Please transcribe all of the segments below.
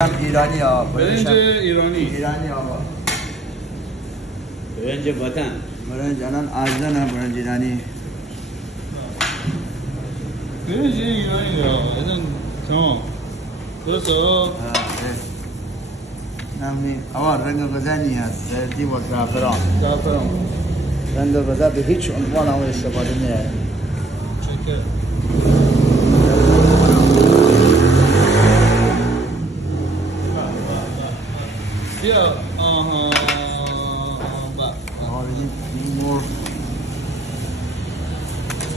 ایرانی ها برنج ایرانی آقا برنج وطن برنج الان ارزن هم برنج ایرانی برنج ایرانی الان تمام درسته نمی آقا رنگ بزنی هست زردی و زعفران رنگ بزن به هیچ عنوان هم استفاده نمیشه چکه بیا آها آقا بدیم این مرغ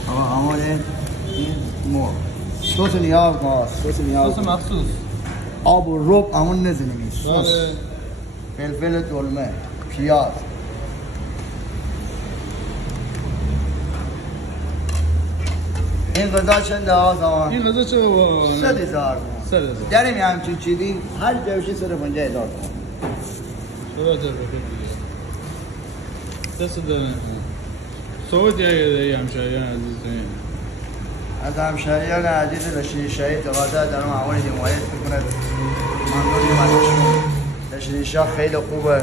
آقا آماده این مرغ صوت نیاز هست صوص مخصوص آب و رب همون نزنیم صوص بله فلفل دلمه پیاز این غذا چنده آقا این غذا چه با 100,000 داریم یه همچین چیزی هر جوشی 150,000 خدا در بکر دیگه دست دارن صوت یه همشهریان عزیزتون از همشهریان عزیز لشکری شهید تقاضا دارم اول حمایت میکنه من لشکری شاه خیلی خوبه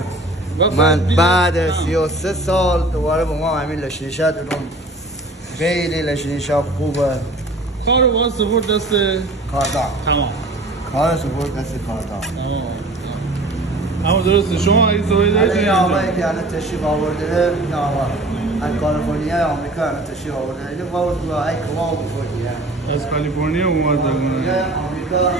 من بعد 33 سال دوباره با ما همین لشکری شاه دارم خیلی لشکری شاه خوبه کار باز سپورت دست کاردان تمام کار سپورت دست کاردان تمام اما درسته شما این سوال دارید این آقایی که الان تشریف آورده این آقا از کالیفرنیا آمریکا الان تشریف آورده این باور تو ای کمال بخوردی از کالیفرنیا اومد بگونه آمریکا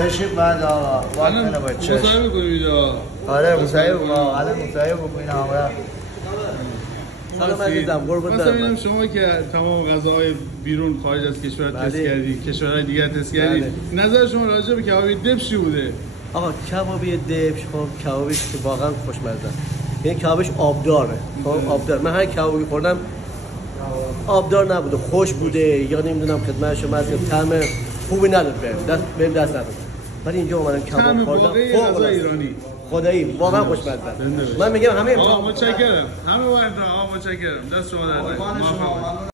تشریف بعد آقا باید کنه باید چشم مصاحبه کنید آره مصاحبه کنم الان مصاحبه بکنین آقا سلام عزیزم قربون مثلا ببینم شما که تمام غذاهای بیرون خارج از کشور تست کردی کشورهای دیگر تست کردی نظر شما راجع به کبابی دبش چی بوده؟ آقا کبابی دبش خب کبابیش که واقعا خوشمزه است. یعنی کبابش آبداره. خب آبدار. من هر کبابی خوردم آبدار نبوده، خوش بوده یا نمیدونم خدمت شما از طعم خوبی نداد بهم دست نداد. ولی اینجا اومدم کباب خوردم فوق ایرانی. خدایی واقعا خوشمزه است. من میگم همه متشکرم. همه با انتها متشکرم. دست شما در نکنه.